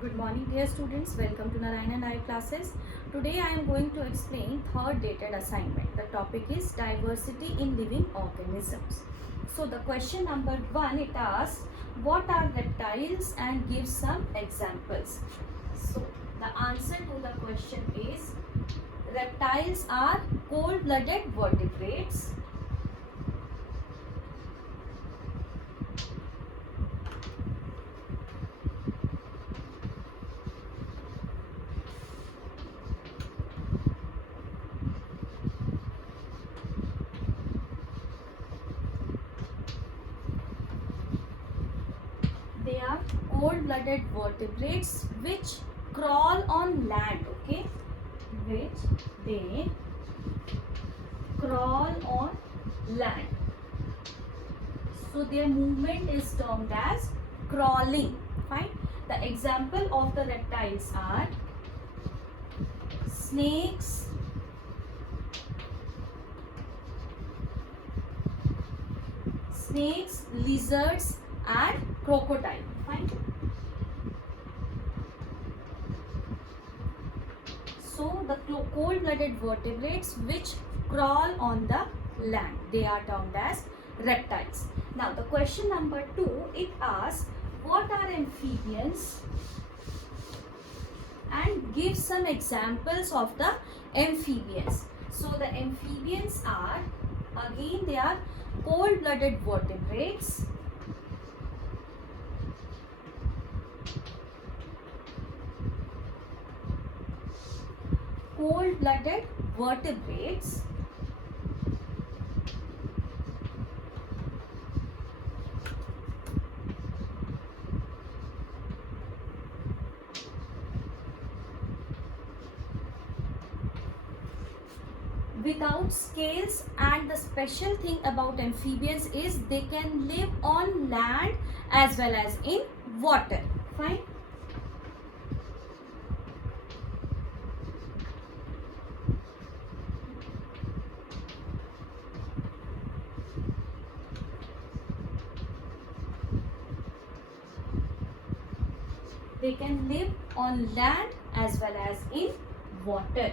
Good morning dear students, welcome to Narayan and I classes. Today I am going to explain third dated assignment. The topic is diversity in living organisms. So the question number 1, it asks what are reptiles and gives some examples. So the answer to the question is reptiles are cold-blooded vertebrates. They are cold-blooded vertebrates which crawl on land, okay? Which they crawl on land. So their movement is termed as crawling. Fine. The example of the reptiles are snakes, lizards and crocodile. Fine. So the cold-blooded vertebrates which crawl on the land, they are termed as reptiles. Now the question number 2, it asks what are amphibians and give some examples of the amphibians. So the amphibians are, again they are cold-blooded vertebrates without scales, and the special thing about amphibians is they can live on land as well as in water. Fine. They can live on land as well as in water.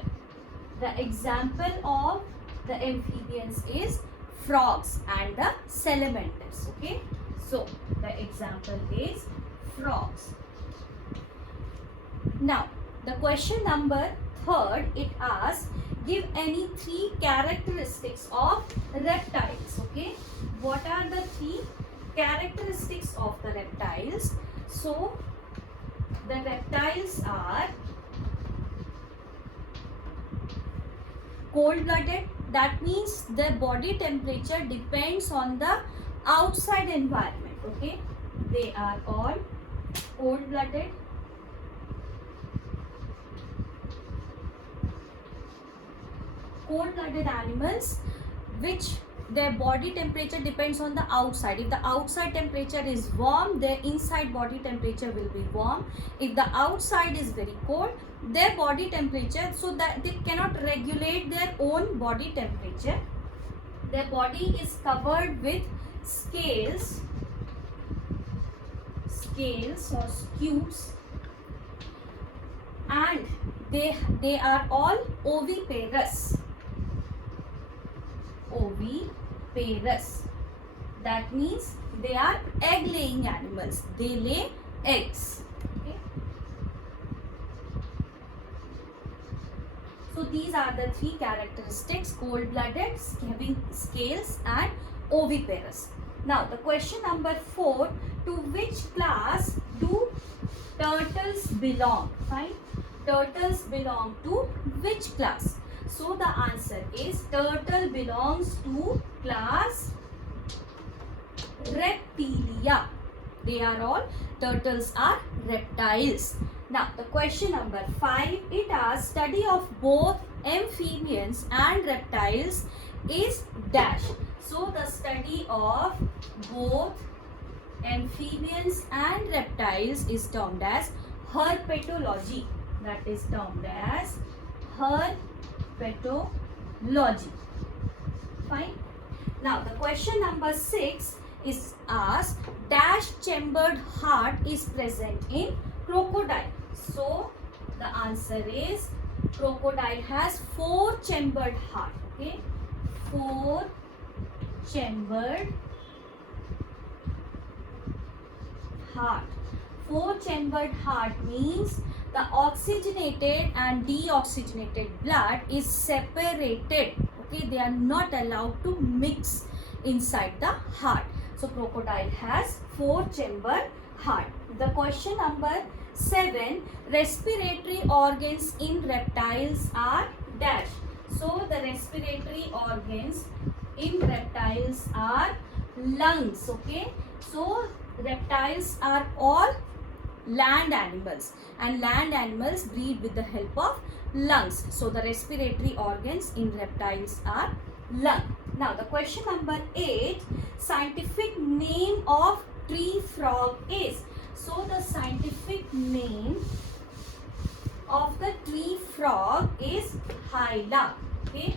The example of the amphibians is frogs and the salamanders. Okay. So the example is frogs. Now the question number 3, it asks give any 3 characteristics of reptiles. Okay. What are the 3 characteristics of the reptiles? So the reptiles are cold-blooded, that means their body temperature depends on the outside environment. Okay, they are all cold-blooded. Cold-blooded animals which their body temperature depends on the outside. If the outside temperature is warm, their inside body temperature will be warm. If the outside is very cold, their body temperature, so that they cannot regulate their own body temperature. Their body is covered with scales or scutes, and they are all oviparous. That means they are egg laying animals. They lay eggs. Okay. So these are the 3 characteristics: cold-blooded, having scales and oviparous. Now the question number 4, to which class do turtles belong? Fine. Turtles belong to which class? So the answer is turtle belongs to class Reptilia. They are all, turtles are reptiles. Now the question number 5, it asks study of both amphibians and reptiles is dash. So the study of both amphibians and reptiles is termed as herpetology. That is termed as herpetology. Fine. Now the question number 6 is asked, dash chambered heart is present in crocodile. answer is crocodile has 4-chambered heart. Okay, 4-chambered heart. 4-chambered heart means the oxygenated and deoxygenated blood is separated. Okay, they are not allowed to mix inside the heart. So crocodile has 4-chambered heart. The question number 7, respiratory organs in reptiles are dash. So the respiratory organs in reptiles are lungs. Okay, so reptiles are all land animals, and land animals breathe with the help of lungs. So the respiratory organs in reptiles are lung. Now the question number 8, scientific name of tree frog is. So the scientific name of the tree frog is Hyla. Okay,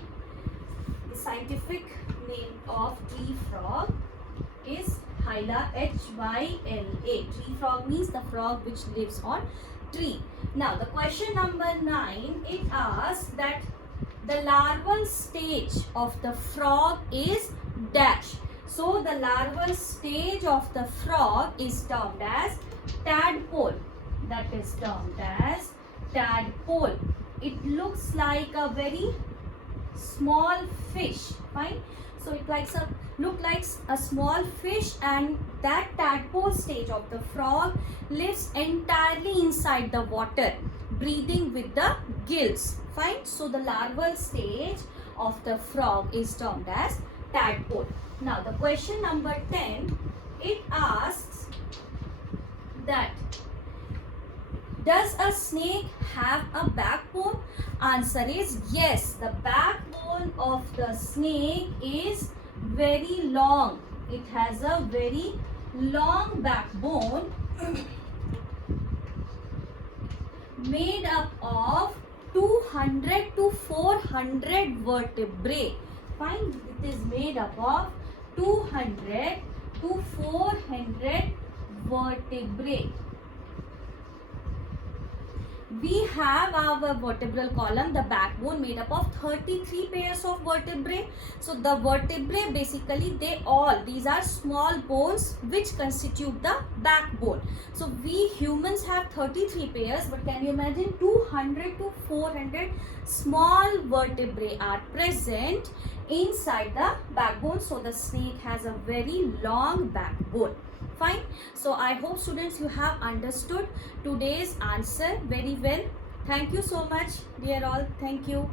the scientific name of tree frog is Hyla, Hyla. Tree frog means the frog which lives on tree. Now the question number 9, it asks that the larval stage of the frog is dash. So the larval stage of the frog is termed as tadpole. That is termed as tadpole. It looks like a very small fish. Fine. So it look like a small fish, and that tadpole stage of the frog lives entirely inside the water, breathing with the gills. Fine. So the larval stage of the frog is termed as tadpole. Now the question number 10, it asks that does a snake have a backbone? Answer is yes. The backbone of the snake is very long. It has a very long backbone made up of 200 to 400 vertebrae. Fine. It is made up of 200 to 400 vertebrae. We have our vertebral column, the backbone, made up of 33 pairs of vertebrae. So the vertebrae basically these are small bones which constitute the backbone. So we humans have 33 pairs, but can you imagine 200 to 400 small vertebrae are present inside the backbone. So the snake has a very long backbone. Fine. So I hope students you have understood today's answer very well. Thank you so much, dear all. Thank you.